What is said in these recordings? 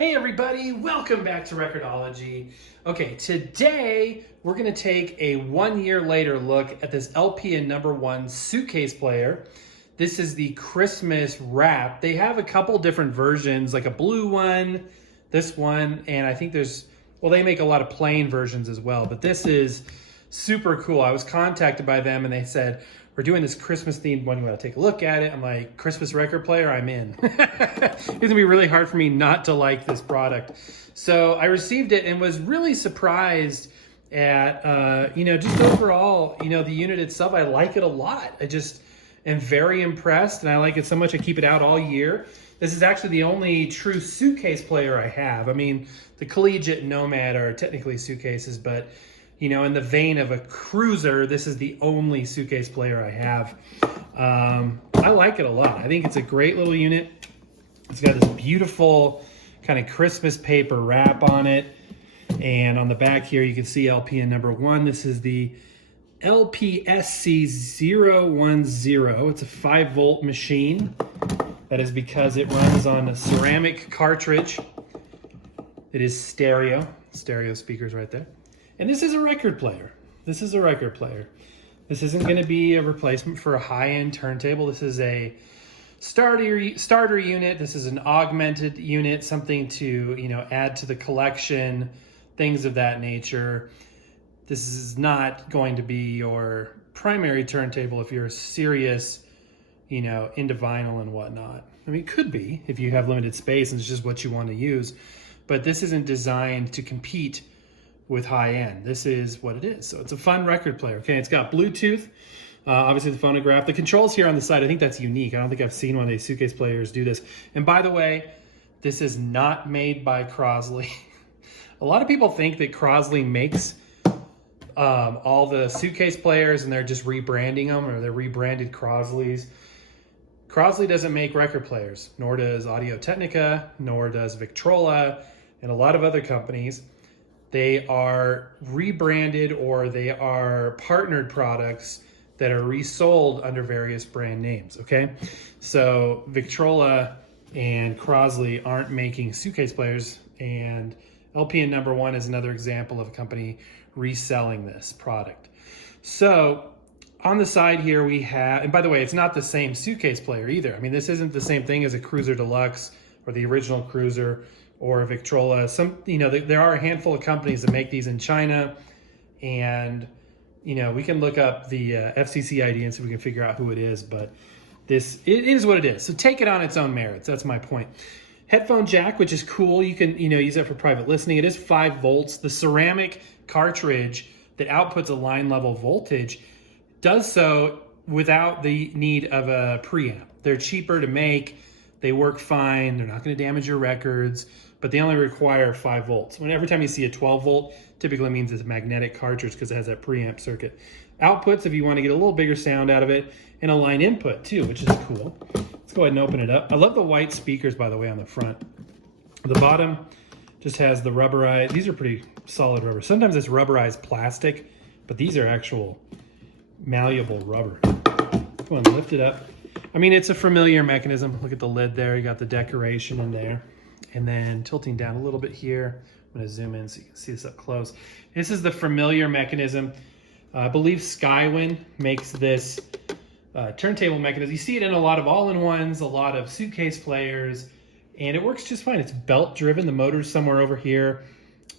Hey everybody, welcome back to Record-ology. Okay, today we're going to take a 1 year later look at this Lp&No.1 suitcase player. This is the Christmas wrap. They have a couple different versions, like a blue one, this one, and I think they make a lot of plain versions as well, but this is super cool. I was contacted by them and they said, we're doing this Christmas themed one. You want to take a look at it? I'm like, Christmas record player, I'm in. It's gonna be really hard for me not to like this product. So I received it and was really surprised at, just overall, the unit itself. I like it a lot. I just am very impressed and I like it so much I keep it out all year. This is actually the only true suitcase player I have. I mean, the Collegiate Nomad are technically suitcases, but in the vein of a cruiser, this is the only suitcase player I have. I like it a lot. I think it's a great little unit. It's got this beautiful kind of Christmas paper wrap on it. And on the back here, you can see Lp&No.1. This is the LPSC010. It's a 5-volt machine. That is because it runs on a ceramic cartridge. It is stereo speakers right there. And this is a record player. This isn't going to be a replacement for a high-end turntable. This is a starter unit. This is an augmented unit, something to, add to the collection, things of that nature. This is not going to be your primary turntable if you're serious, into vinyl and whatnot. I mean, it could be if you have limited space and it's just what you want to use, but this isn't designed to compete with high end. This is what it is. So it's a fun record player. Okay, it's got Bluetooth, obviously the phonograph. The controls here on the side, I think that's unique. I don't think I've seen one of these suitcase players do this. And by the way, this is not made by Crosley. A lot of people think that Crosley makes all the suitcase players and they're just rebranding them, or they're rebranded Crosleys. Crosley doesn't make record players, nor does Audio-Technica, nor does Victrola, and a lot of other companies. They are rebranded or they are partnered products that are resold under various brand names, okay? So Victrola and Crosley aren't making suitcase players, and Lp&No.1 is another example of a company reselling this product. So on the side here we have, and by the way, it's not the same suitcase player either. I mean, this isn't the same thing as a Cruiser Deluxe or the original Cruiser or Victrola. There are a handful of companies that make these in China, and we can look up the FCC ID and see if we can figure out who it is, but it is what it is. So take it on its own merits. That's my point. Headphone jack, which is cool. You can use that for private listening. It is 5 volts. The ceramic cartridge that outputs a line level voltage does so without the need of a preamp. They're cheaper to make. They work fine. They're not going to damage your records, but they only require 5 volts. Every time you see a 12 volt, typically means it's a magnetic cartridge because it has that preamp circuit. Outputs, if you want to get a little bigger sound out of it, and a line input too, which is cool. Let's go ahead and open it up. I love the white speakers, by the way, on the front. The bottom just has the rubberized. These are pretty solid rubber. Sometimes it's rubberized plastic, but these are actual malleable rubber. Go on, lift it up. I mean, it's a familiar mechanism. Look at the lid there. You got the decoration in there. And then tilting down a little bit here. I'm going to zoom in so you can see this up close. This is the familiar mechanism. I believe Skywin makes this turntable mechanism. You see it in a lot of all-in-ones, a lot of suitcase players, and it works just fine. It's belt-driven. The motor's somewhere over here.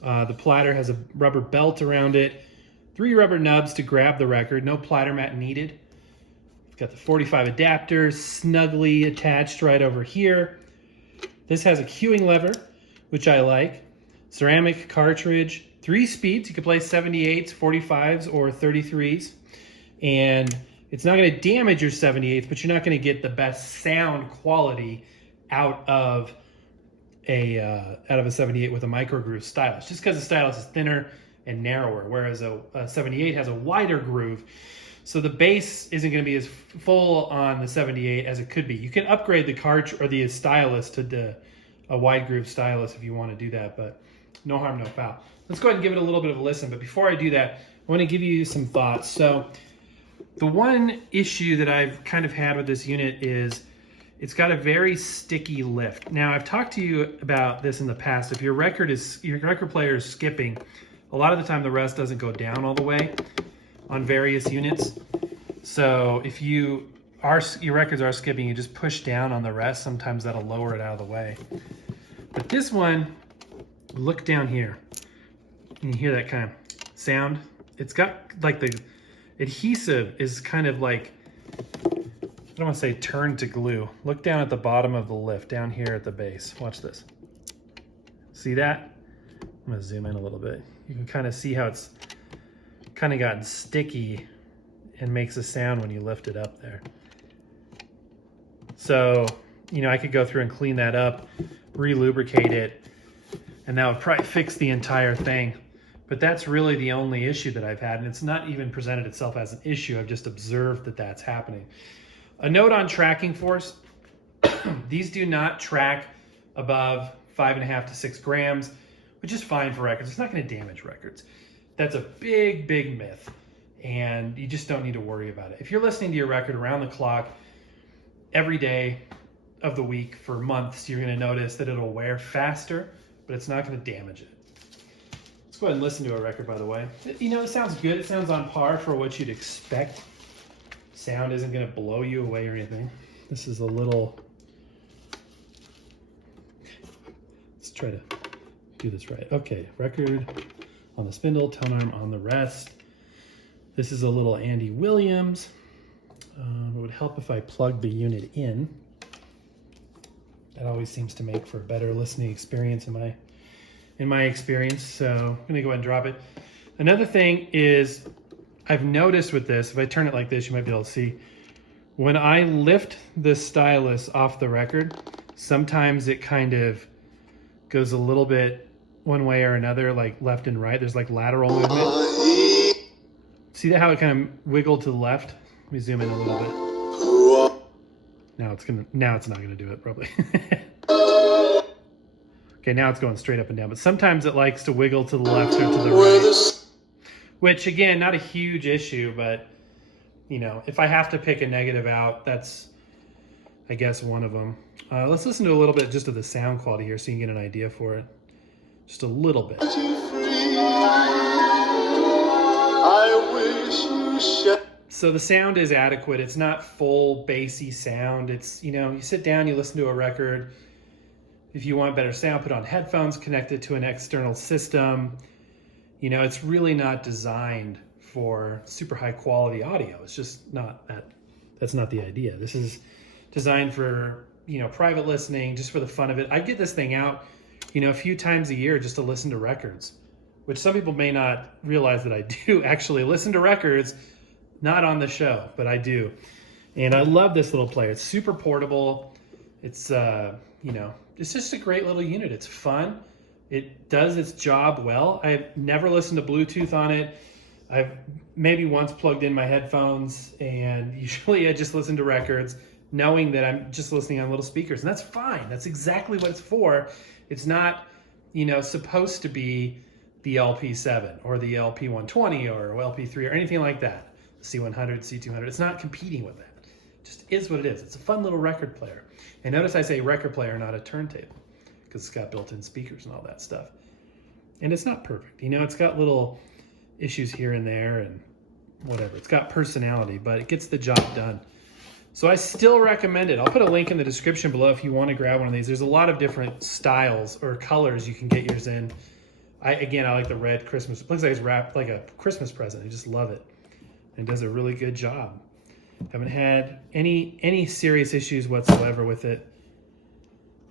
The platter has a rubber belt around it. 3 rubber nubs to grab the record. No platter mat needed. Got the 45 adapters snugly attached right over here. This has a cueing lever, which I like. Ceramic cartridge, 3 speeds. You can play 78s, 45s, or 33s. And it's not going to damage your 78s, but you're not going to get the best sound quality out of a 78 with a micro groove stylus, just because the stylus is thinner and narrower, whereas a 78 has a wider groove. So the bass isn't going to be as full on the 78 as it could be. You can upgrade the cartridge or the stylus to a wide groove stylus if you want to do that, but no harm, no foul. Let's go ahead and give it a little bit of a listen. But before I do that, I want to give you some thoughts. So the one issue that I've kind of had with this unit is It's got a very sticky lift. Now, I've talked to you about this in the past. If your record player is skipping, a lot of the time the rest doesn't go down all the way on various units. So if your records are skipping, you just push down on the rest. Sometimes that'll lower it out of the way. But this one, look down here. And you hear that kind of sound? It's got like the adhesive is kind of like, I don't want to say turned to glue. Look down at the bottom of the lift, down here at the base. Watch this. See that? I'm gonna zoom in a little bit. You can kind of see how it's kind of gotten sticky and makes a sound when you lift it up there. So, you know, I could go through and clean that up, re-lubricate it, and that would probably fix the entire thing. But that's really the only issue that I've had, and it's not even presented itself as an issue. I've just observed that that's happening. A note on tracking force. These do not track above 5.5 to 6 grams, which is fine for records. It's not going to damage records. That's a big, big myth, and you just don't need to worry about it. If you're listening to your record around the clock every day of the week for months, you're going to notice that it'll wear faster, but it's not going to damage it. Let's go ahead and listen to a record, by the way. You know, it sounds good. It sounds on par for what you'd expect. Sound isn't going to blow you away or anything. This is a little... Let's try to do this right. Okay, record on the spindle, tone arm on the rest. This is a little Andy Williams. It would help if I plugged the unit in. That always seems to make for a better listening experience in my experience. So I'm gonna go ahead and drop it. Another thing is, I've noticed with this, if I turn it like this, you might be able to see, when I lift the stylus off the record, sometimes it kind of goes a little bit one way or another, like left and right. There's like lateral movement. See that how it kind of wiggled to the left? Let me zoom in a little bit. Now it's not gonna do it probably. Okay, now it's going straight up and down, but sometimes it likes to wiggle to the left or to the right. Which again, not a huge issue, but you know, if I have to pick a negative out, that's, I guess, one of them. Let's listen to a little bit just of the sound quality here so you can get an idea for it. Just a little bit. So the sound is adequate. It's not full bassy sound. It's, you know, you sit down, you listen to a record. If you want better sound, put on headphones, connect it to an external system. You know, it's really not designed for super high quality audio. It's just not that. That's not the idea. This is designed for, you know, private listening, just for the fun of it. I get this thing out, you know, a few times a year just to listen to records, which some people may not realize that I do actually listen to records, not on the show, but I do. And I love this little player. It's super portable. It's, you know, it's just a great little unit. It's fun. It does its job well. I've never listened to Bluetooth on it. I've maybe once plugged in my headphones, and usually I just listen to records knowing that I'm just listening on little speakers, and that's fine. That's exactly what it's for. It's not, you know, supposed to be the LP7 or the LP120 or LP3 or anything like that. The C100, C200. It's not competing with that. It just is what it is. It's a fun little record player. And notice I say record player, not a turntable, because it's got built-in speakers and all that stuff. And it's not perfect. You know, it's got little issues here and there and whatever. It's got personality, but it gets the job done. So I still recommend it. I'll put a link in the description below if you want to grab one of these. There's a lot of different styles or colors you can get yours in. I like the red Christmas. It looks like it's wrapped like a Christmas present. I just love it. And it does a really good job. Haven't had any serious issues whatsoever with it.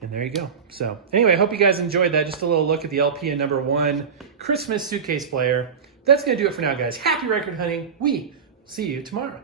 And there you go. So anyway, I hope you guys enjoyed that. Just a little look at the Lp&No.1 Christmas suitcase player. That's going to do it for now, guys. Happy record hunting. We see you tomorrow.